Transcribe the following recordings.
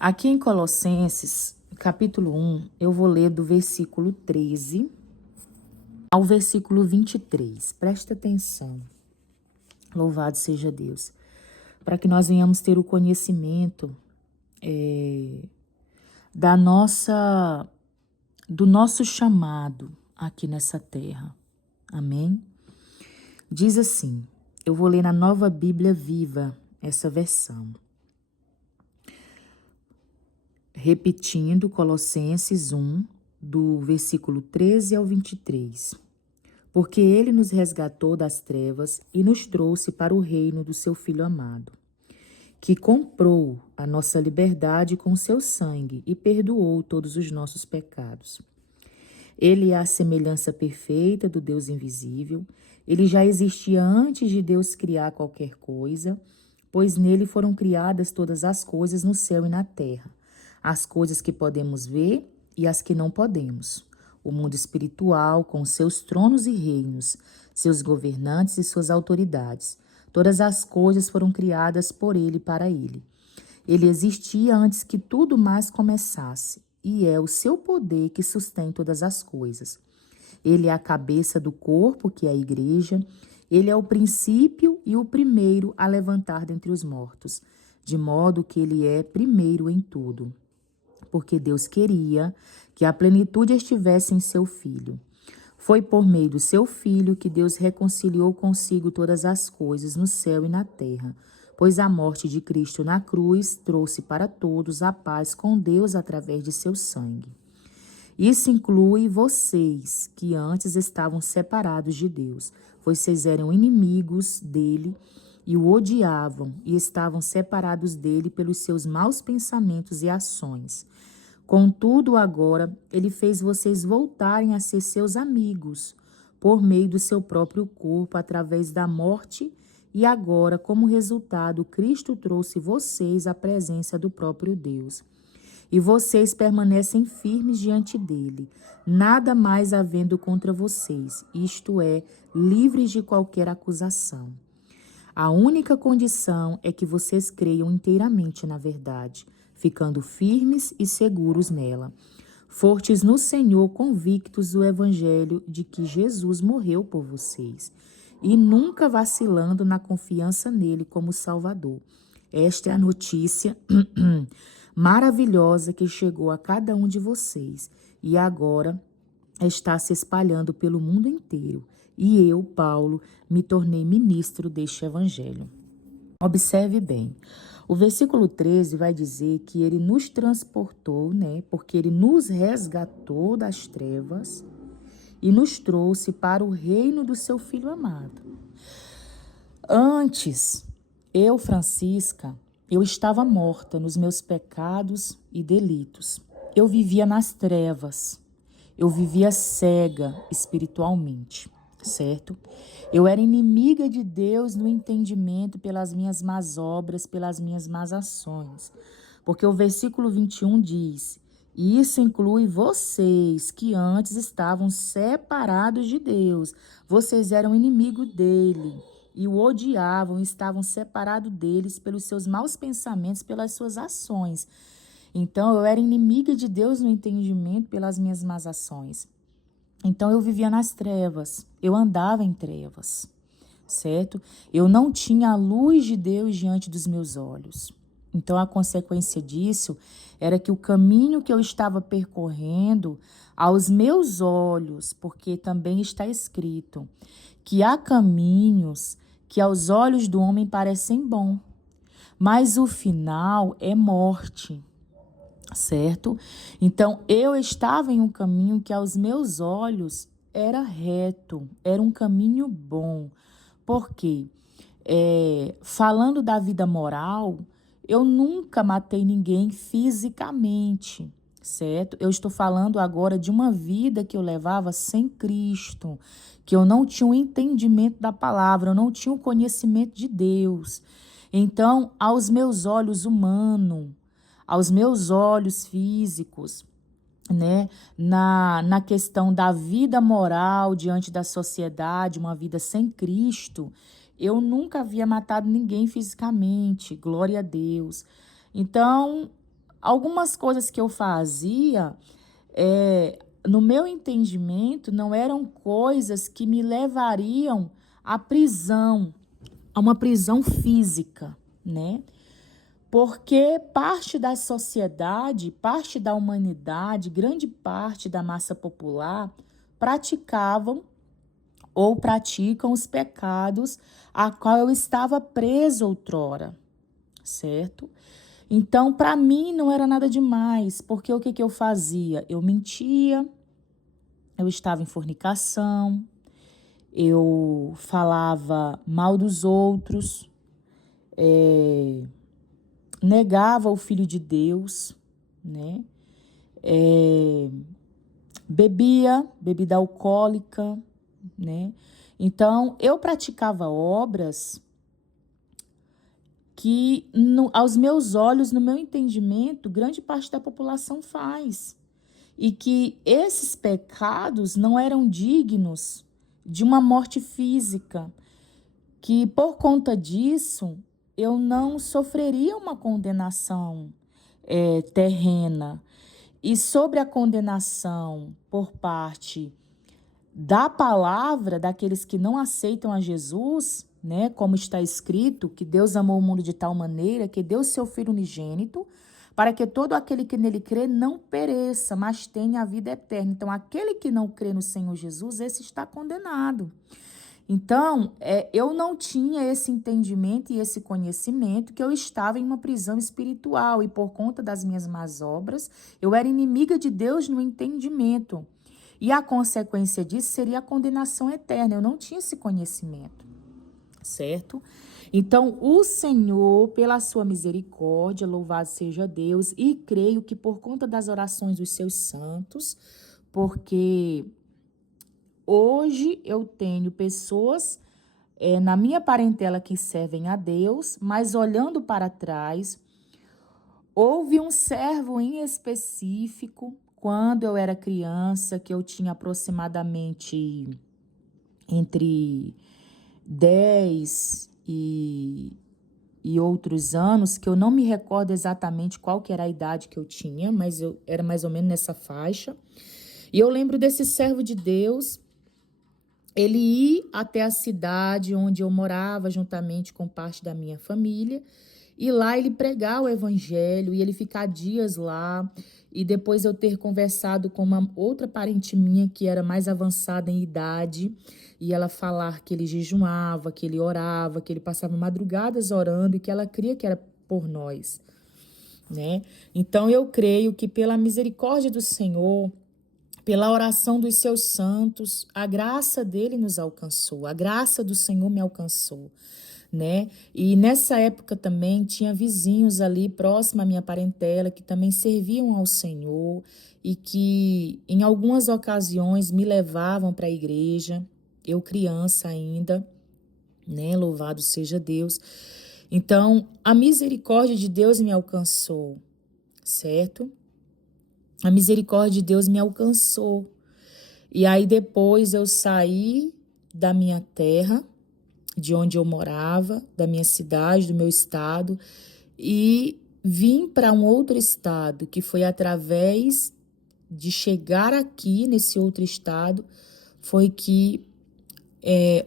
Aqui em Colossenses, capítulo 1, eu vou ler do versículo 13 ao versículo 23. Presta atenção. Louvado seja Deus. Para que nós venhamos ter o conhecimento do nosso chamado aqui nessa terra. Amém? Diz assim, eu vou ler na Nova Bíblia Viva, essa versão. Repetindo Colossenses 1, do versículo 13 ao 23. Porque ele nos resgatou das trevas e nos trouxe para o reino do seu Filho amado, que comprou a nossa liberdade com seu sangue e perdoou todos os nossos pecados. Ele é a semelhança perfeita do Deus invisível. Ele já existia antes de Deus criar qualquer coisa, pois nele foram criadas todas as coisas no céu e na terra, as coisas que podemos ver e as que não podemos. O mundo espiritual, com seus tronos e reinos, seus governantes e suas autoridades. Todas as coisas foram criadas por ele e para ele. Ele existia antes que tudo mais começasse, e é o seu poder que sustém todas as coisas. Ele é a cabeça do corpo, que é a igreja. Ele é o princípio e o primeiro a levantar dentre os mortos, de modo que ele é primeiro em tudo. Porque Deus queria que a plenitude estivesse em seu Filho. Foi por meio do seu Filho que Deus reconciliou consigo todas as coisas no céu e na terra, pois a morte de Cristo na cruz trouxe para todos a paz com Deus através de seu sangue. Isso inclui vocês, que antes estavam separados de Deus, vocês eram inimigos dele e o odiavam e estavam separados dele pelos seus maus pensamentos e ações. Contudo, agora, ele fez vocês voltarem a ser seus amigos, por meio do seu próprio corpo, através da morte, e agora, como resultado, Cristo trouxe vocês à presença do próprio Deus. E vocês permanecem firmes diante dele, nada mais havendo contra vocês, isto é, livres de qualquer acusação. A única condição é que vocês creiam inteiramente na verdade, ficando firmes e seguros nela, fortes no Senhor, convictos do evangelho de que Jesus morreu por vocês, e nunca vacilando na confiança nele como Salvador. Esta é a notícia maravilhosa que chegou a cada um de vocês, e agora está se espalhando pelo mundo inteiro. E eu, Paulo, me tornei ministro deste evangelho. Observe bem. O versículo 13 vai dizer que ele nos transportou, porque ele nos resgatou das trevas e nos trouxe para o reino do seu Filho amado. Antes, eu, Francisca, eu estava morta nos meus pecados e delitos. Eu vivia nas trevas. Eu vivia cega espiritualmente, certo? Eu era inimiga de Deus no entendimento pelas minhas más obras, pelas minhas más ações. Porque o versículo 21 diz, e isso inclui vocês que antes estavam separados de Deus. Vocês eram inimigos dele e o odiavam, estavam separados deles pelos seus maus pensamentos, pelas suas ações. Então, eu era inimiga de Deus no entendimento pelas minhas más ações. Então, eu vivia nas trevas, eu andava em trevas, certo? Eu não tinha a luz de Deus diante dos meus olhos. Então, a consequência disso era que o caminho que eu estava percorrendo aos meus olhos, porque também está escrito que há caminhos que aos olhos do homem parecem bons, mas o final é morte. Certo? Então, eu estava em um caminho que aos meus olhos era reto, era um caminho bom. Por quê? Falando da vida moral, eu nunca matei ninguém fisicamente, certo? Eu estou falando agora de uma vida que eu levava sem Cristo, que eu não tinha o entendimento da palavra, eu não tinha o conhecimento de Deus. Então, aos meus olhos humanos, aos meus olhos físicos, na questão da vida moral diante da sociedade, uma vida sem Cristo, eu nunca havia matado ninguém fisicamente, glória a Deus. Então, algumas coisas que eu fazia, no meu entendimento, não eram coisas que me levariam à prisão, a uma prisão física, né? Porque parte da sociedade, parte da humanidade, grande parte da massa popular praticavam ou praticam os pecados a qual eu estava preso outrora, certo? Então, para mim, não era nada demais, porque o que que eu fazia? Eu mentia, eu estava em fornicação, eu falava mal dos outros, negava o Filho de Deus, né? Bebia, bebida alcoólica, né? Então, eu praticava obras que, aos meus olhos, no meu entendimento, grande parte da população faz. E que esses pecados não eram dignos de uma morte física, que por conta disso eu não sofreria uma condenação terrena. E sobre a condenação por parte da palavra daqueles que não aceitam a Jesus, né, como está escrito, que Deus amou o mundo de tal maneira que deu seu Filho unigênito, para que todo aquele que nele crê não pereça, mas tenha a vida eterna. Então, aquele que não crê no Senhor Jesus, esse está condenado. Então, eu não tinha esse entendimento e esse conhecimento que eu estava em uma prisão espiritual e por conta das minhas más obras, eu era inimiga de Deus no entendimento. E a consequência disso seria a condenação eterna. Eu não tinha esse conhecimento, certo? Então, o Senhor, pela sua misericórdia, louvado seja Deus, e creio que por conta das orações dos seus santos, porque hoje eu tenho pessoas na minha parentela que servem a Deus, mas olhando para trás, houve um servo em específico, quando eu era criança, que eu tinha aproximadamente entre 10 e outros anos, que eu não me recordo exatamente qual que era a idade que eu tinha, mas eu era mais ou menos nessa faixa. E eu lembro desse servo de Deus, ele ir até a cidade onde eu morava, juntamente com parte da minha família, e lá ele pregar o evangelho, e ele ficar dias lá, e depois eu ter conversado com uma outra parente minha que era mais avançada em idade, e ela falar que ele jejuava, que ele orava, que ele passava madrugadas orando, e que ela cria que era por nós, né? Então eu creio que pela misericórdia do Senhor, pela oração dos seus santos, a graça dele nos alcançou, a graça do Senhor me alcançou, né? E nessa época também tinha vizinhos ali próximo à minha parentela que também serviam ao Senhor e que em algumas ocasiões me levavam para a igreja, eu criança ainda, né? Louvado seja Deus. Então, a misericórdia de Deus me alcançou, certo? A misericórdia de Deus me alcançou. E aí depois eu saí da minha terra, de onde eu morava, da minha cidade, do meu estado, e vim para um outro estado, que foi através de chegar aqui nesse outro estado, foi que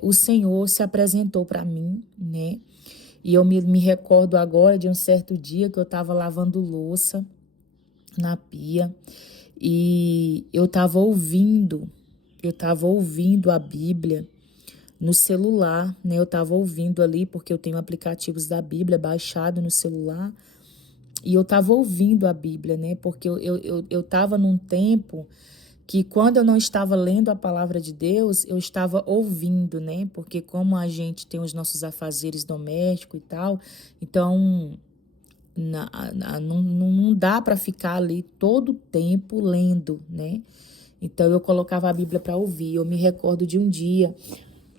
o Senhor se apresentou para mim, né? E eu me recordo agora de um certo dia que eu estava lavando louça na pia, e eu estava ouvindo a Bíblia no celular, né? Eu estava ouvindo ali, porque eu tenho aplicativos da Bíblia baixado no celular, e eu estava ouvindo a Bíblia, né? Porque eu estava num tempo que quando eu não estava lendo a palavra de Deus, eu estava ouvindo, né? Porque como a gente tem os nossos afazeres domésticos e tal, então não dá para ficar ali todo o tempo lendo, né? Então eu colocava a Bíblia para ouvir. Eu me recordo de um dia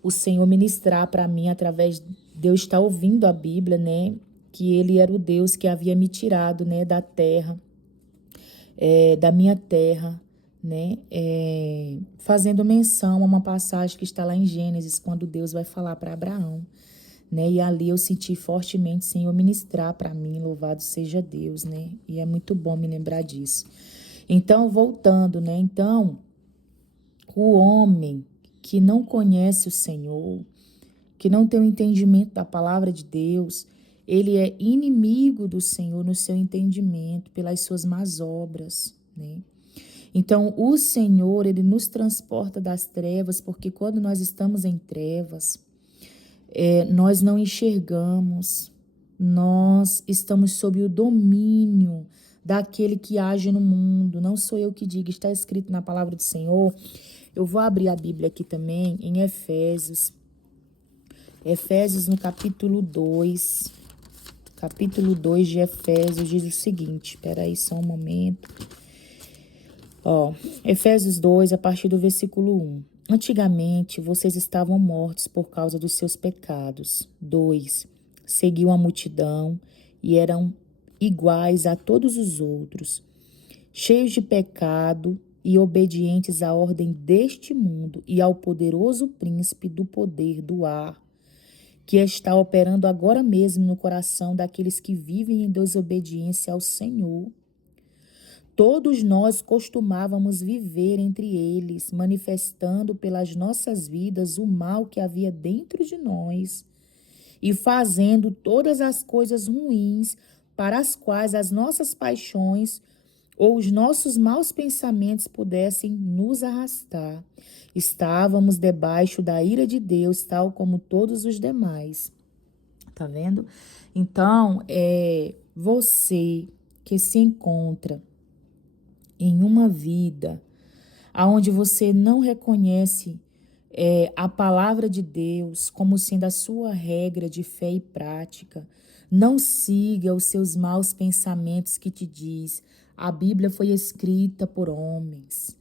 o Senhor ministrar para mim através de eu estar ouvindo a Bíblia, né? Que Ele era o Deus que havia me tirado, né? Da terra, da minha terra, né? Fazendo menção a uma passagem que está lá em Gênesis, quando Deus vai falar para Abraão, né? E ali eu senti fortemente Senhor ministrar para mim, louvado seja Deus, né? E é muito bom me lembrar disso. Então, voltando, né? Então, o homem que não conhece o Senhor, que não tem o entendimento da palavra de Deus, ele é inimigo do Senhor no seu entendimento, pelas suas más obras, né? Então, o Senhor, ele nos transporta das trevas, porque quando nós estamos em trevas, nós não enxergamos, nós estamos sob o domínio daquele que age no mundo. Não sou eu que digo, está escrito na palavra do Senhor. Eu vou abrir a Bíblia aqui também, em Efésios. Efésios no capítulo 2. Capítulo 2 de Efésios diz o seguinte. Espera aí só um momento. Efésios 2, a partir do versículo 1. Antigamente, vocês estavam mortos por causa dos seus pecados. 2. Seguiam a multidão e eram iguais a todos os outros, cheios de pecado e obedientes à ordem deste mundo e ao poderoso príncipe do poder do ar, que está operando agora mesmo no coração daqueles que vivem em desobediência ao Senhor. Todos nós costumávamos viver entre eles, manifestando pelas nossas vidas o mal que havia dentro de nós e fazendo todas as coisas ruins para as quais as nossas paixões ou os nossos maus pensamentos pudessem nos arrastar. Estávamos debaixo da ira de Deus, tal como todos os demais. Tá vendo? Então, você que se encontra em uma vida onde você não reconhece a palavra de Deus como sendo a sua regra de fé e prática, não siga os seus maus pensamentos que te diz. A Bíblia foi escrita por homens.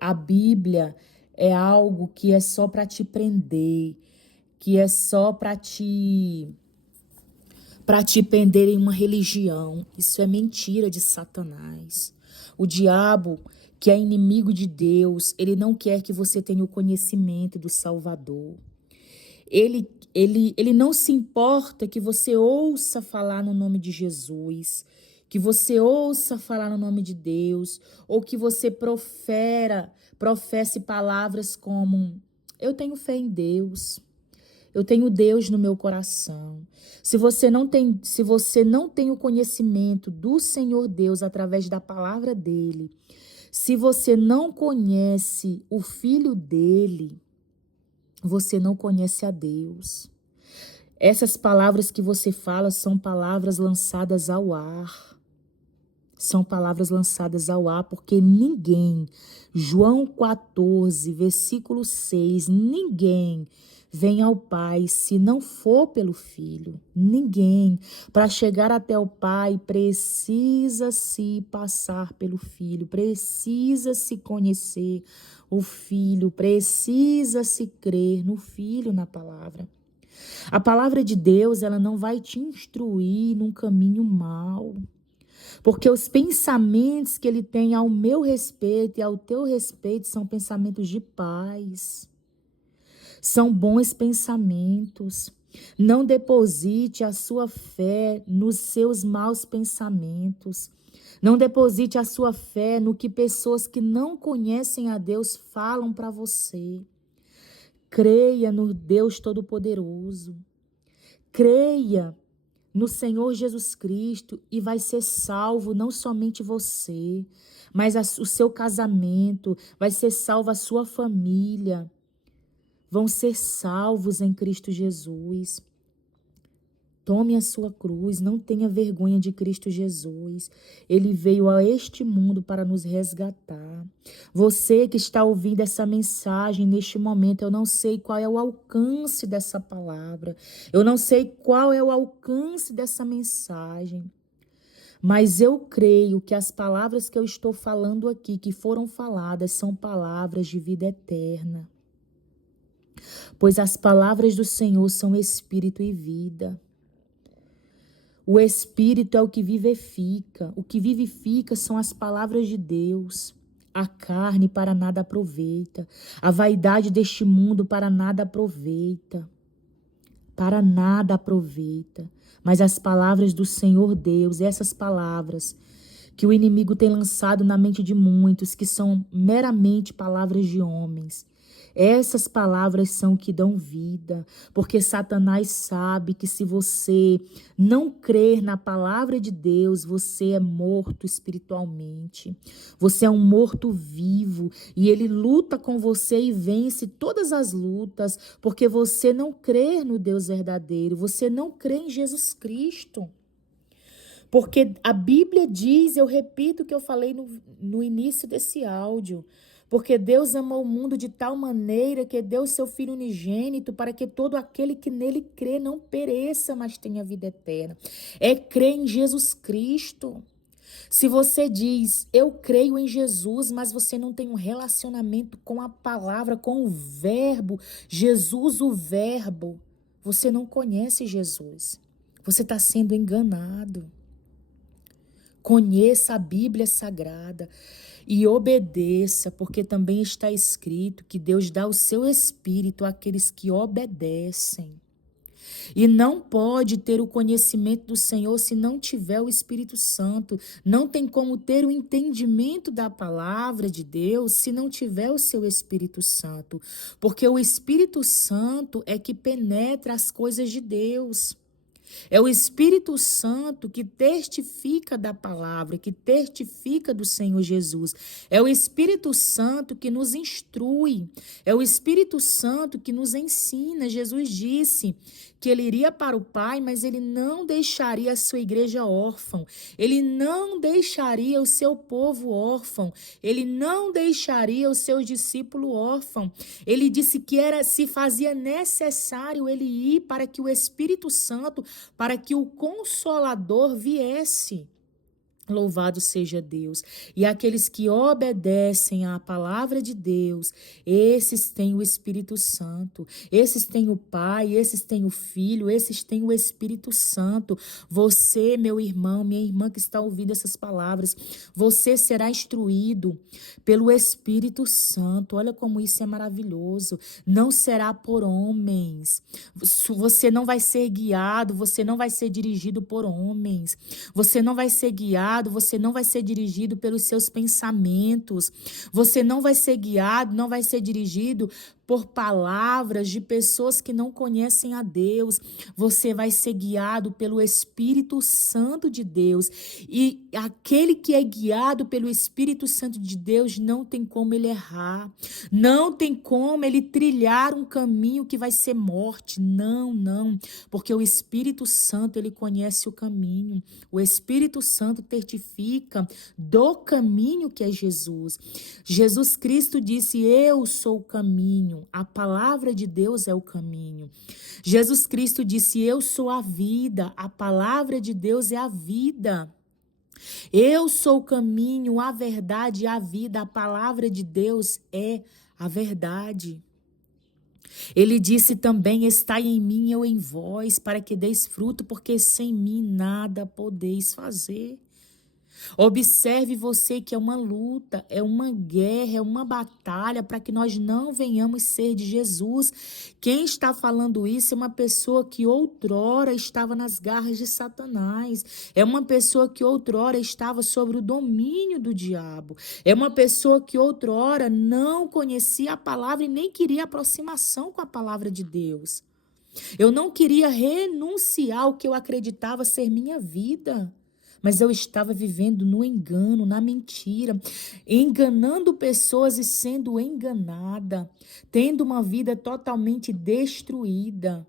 A Bíblia é algo que é só para te prender, que é só para te prender em uma religião. Isso é mentira de Satanás. O diabo, que é inimigo de Deus, ele não quer que você tenha o conhecimento do Salvador. Ele não se importa que você ouça falar no nome de Jesus, que você ouça falar no nome de Deus, ou que você professe palavras como: eu tenho fé em Deus, eu tenho Deus no meu coração. Se você não tem o conhecimento do Senhor Deus através da palavra dele, se você não conhece o Filho dele, você não conhece a Deus. Essas palavras que você fala são palavras lançadas ao ar. São palavras lançadas ao ar, porque ninguém, João 14, versículo 6, ninguém vem ao Pai se não for pelo Filho. Ninguém. Para chegar até o Pai, precisa se passar pelo Filho, precisa se conhecer o Filho, precisa se crer no Filho, na palavra. A palavra de Deus, ela não vai te instruir num caminho mau, porque os pensamentos que ele tem ao meu respeito e ao teu respeito são pensamentos de paz. São bons pensamentos. Não deposite a sua fé nos seus maus pensamentos. Não deposite a sua fé no que pessoas que não conhecem a Deus falam para você. Creia no Deus Todo-Poderoso. Creia no Senhor Jesus Cristo e vai ser salvo não somente você, mas o seu casamento, vai ser salva a sua família. Vão ser salvos em Cristo Jesus. Tome a sua cruz, não tenha vergonha de Cristo Jesus. Ele veio a este mundo para nos resgatar. Você que está ouvindo essa mensagem neste momento, eu não sei qual é o alcance dessa palavra. Eu não sei qual é o alcance dessa mensagem. Mas eu creio que as palavras que eu estou falando aqui, que foram faladas, são palavras de vida eterna. Pois as palavras do Senhor são espírito e vida. O Espírito é o que vivifica. O que vivifica são as palavras de Deus. A carne para nada aproveita. A vaidade deste mundo para nada aproveita. para nada aproveita. Mas as palavras do Senhor Deus, essas palavras que o inimigo tem lançado na mente de muitos, que são meramente palavras de homens, essas palavras são que dão vida, porque Satanás sabe que se você não crer na palavra de Deus, você é morto espiritualmente. Você é um morto vivo e ele luta com você e vence todas as lutas, porque você não crê no Deus verdadeiro, você não crê em Jesus Cristo. Porque a Bíblia diz, eu repito o que eu falei no início desse áudio, porque Deus amou o mundo de tal maneira que deu seu Filho unigênito para que todo aquele que nele crê não pereça, mas tenha vida eterna. É crer em Jesus Cristo. Se você diz, eu creio em Jesus, mas você não tem um relacionamento com a palavra, com o verbo, Jesus o verbo, você não conhece Jesus. Você está sendo enganado. Conheça a Bíblia Sagrada e obedeça, porque também está escrito que Deus dá o seu Espírito àqueles que obedecem. E não pode ter o conhecimento do Senhor se não tiver o Espírito Santo. Não tem como ter o entendimento da palavra de Deus se não tiver o seu Espírito Santo. Porque o Espírito Santo é que penetra as coisas de Deus. É o Espírito Santo que testifica da palavra, que testifica do Senhor Jesus. É o Espírito Santo que nos instrui. É o Espírito Santo que nos ensina. Jesus disse que ele iria para o Pai, mas ele não deixaria a sua igreja órfã. Ele não deixaria o seu povo órfão. Ele não deixaria os seus discípulos órfãos. Ele disse que se fazia necessário ele ir para que o Espírito Santo, para que o Consolador viesse. Louvado seja Deus. E aqueles que obedecem à palavra de Deus, esses têm o Espírito Santo. Esses têm o Pai, esses têm o Filho, esses têm o Espírito Santo. Você, meu irmão, minha irmã que está ouvindo essas palavras, você será instruído pelo Espírito Santo. Olha como isso é maravilhoso. Não será por homens. Você não vai ser guiado, você não vai ser dirigido por homens. Você não vai ser guiado, você não vai ser dirigido pelos seus pensamentos, você não vai ser guiado, não vai ser dirigido por palavras de pessoas que não conhecem a Deus. Você vai ser guiado pelo Espírito Santo de Deus. E aquele que é guiado pelo Espírito Santo de Deus não tem como ele errar. Não tem como ele trilhar um caminho que vai ser morte. Não, não. Porque o Espírito Santo, ele conhece o caminho. O Espírito Santo testifica do caminho que é Jesus. Jesus Cristo disse, eu sou o caminho. A palavra de Deus é o caminho. Jesus Cristo disse, eu sou a vida. A palavra de Deus é a vida. Eu sou o caminho, a verdade e a vida. A palavra de Deus é a verdade. Ele disse também, estai em mim, eu em vós, para que deis fruto, porque sem mim nada podeis fazer. Observe você que é uma luta, é uma guerra, é uma batalha para que nós não venhamos ser de Jesus. Quem está falando isso é uma pessoa que outrora estava nas garras de Satanás. É uma pessoa que outrora estava sobre o domínio do diabo. É uma pessoa que outrora não conhecia a palavra e nem queria aproximação com a palavra de Deus. Eu não queria renunciar ao que eu acreditava ser minha vida. Mas eu estava vivendo no engano, na mentira, enganando pessoas e sendo enganada, tendo uma vida totalmente destruída.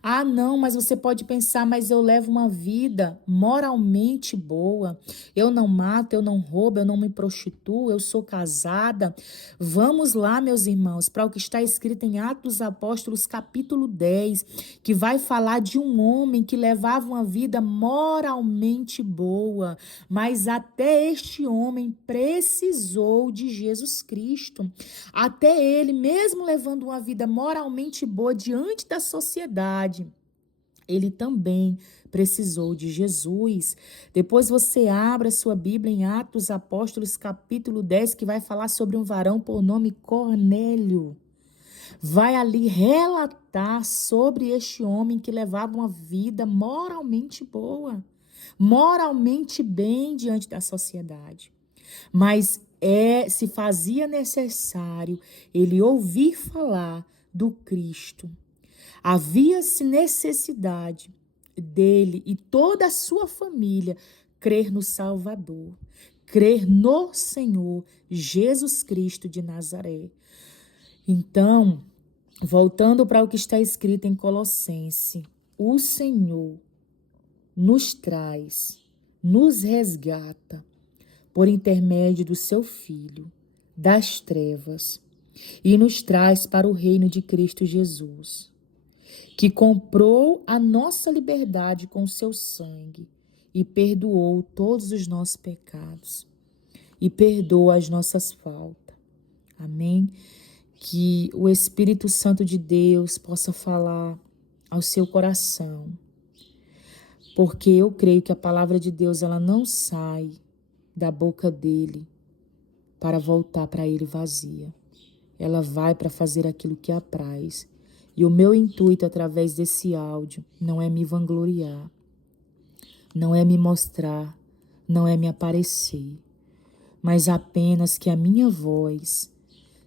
Ah, não, mas você pode pensar, mas eu levo uma vida moralmente boa. Eu não mato, eu não roubo, eu não me prostituo, eu sou casada. Vamos lá, meus irmãos, para o que está escrito em Atos dos Apóstolos, capítulo 10, que vai falar de um homem que levava uma vida moralmente boa, mas até este homem precisou de Jesus Cristo. Até ele, mesmo levando uma vida moralmente boa diante da sociedade, ele também precisou de Jesus. Depois você abra sua Bíblia em Atos dos Apóstolos, capítulo 10, que vai falar sobre um varão por nome Cornélio. vai ali relatar sobre este homem que levava uma vida moralmente boa, moralmente bem diante da sociedade. Mas se fazia necessário ele ouvir falar do Cristo. Havia-se necessidade dele e toda a sua família crer no Salvador, crer no Senhor Jesus Cristo de Nazaré. Então, voltando para o que está escrito em Colossenses, o Senhor nos traz, nos resgata por intermédio do seu Filho, das trevas, e nos traz para o reino de Cristo Jesus, que comprou a nossa liberdade com o seu sangue e perdoou todos os nossos pecados e perdoa as nossas faltas. Amém? Que o Espírito Santo de Deus possa falar ao seu coração, porque eu creio que a palavra de Deus ela não sai da boca dele para voltar para ele vazia. Ela vai para fazer aquilo que apraz. E o meu intuito através desse áudio não é me vangloriar, não é me mostrar, não é me aparecer, mas apenas que a minha voz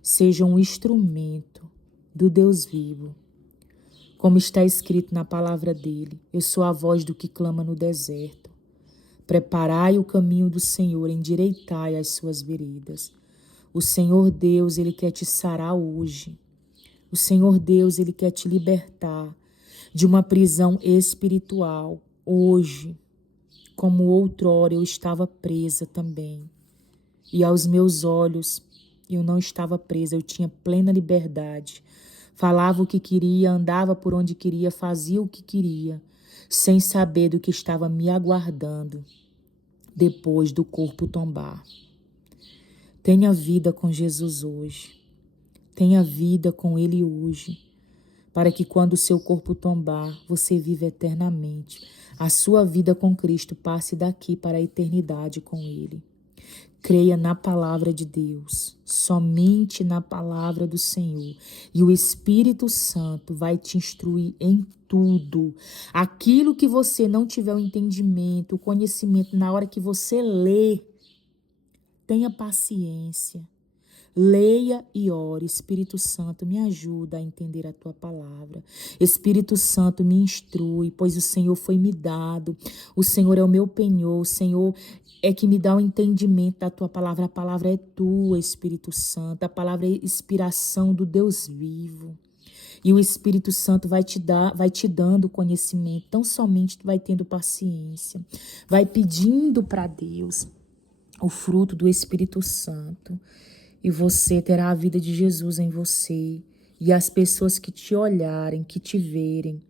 seja um instrumento do Deus vivo. Como está escrito na palavra dele, eu sou a voz do que clama no deserto. Preparai o caminho do Senhor, endireitai as suas veredas. O Senhor Deus, ele quer te sarar hoje. O Senhor Deus, ele quer te libertar de uma prisão espiritual. Hoje, como outrora eu estava presa também. E aos meus olhos, eu não estava presa, eu tinha plena liberdade. Falava o que queria, andava por onde queria, fazia o que queria, sem saber do que estava me aguardando depois do corpo tombar. Tenha vida com Jesus hoje. Tenha vida com Ele hoje, para que quando o seu corpo tombar, você viva eternamente. A sua vida com Cristo passe daqui para a eternidade com Ele. Creia na palavra de Deus, somente na palavra do Senhor. E o Espírito Santo vai te instruir em tudo. Aquilo que você não tiver o entendimento, o conhecimento, na hora que você lê, tenha paciência. Leia e ore. Espírito Santo, me ajuda a entender a tua palavra. Espírito Santo, me instrui, pois o Senhor foi me dado. O Senhor é o meu penhor. O Senhor é que me dá o entendimento da tua palavra. A palavra é tua, Espírito Santo. A palavra é inspiração do Deus vivo. E o Espírito Santo vai te dando conhecimento. Tão somente tu vai tendo paciência. Vai pedindo para Deus o fruto do Espírito Santo. E você terá a vida de Jesus em você. E as pessoas que te olharem, que te verem,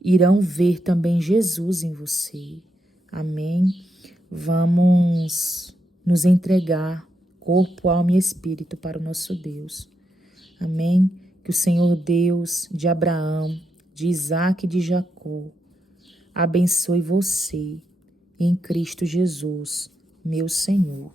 irão ver também Jesus em você. Amém? Vamos nos entregar, corpo, alma e espírito, para o nosso Deus. Amém? Que o Senhor Deus de Abraão, de Isaac e de Jacó, abençoe você em Cristo Jesus, meu Senhor.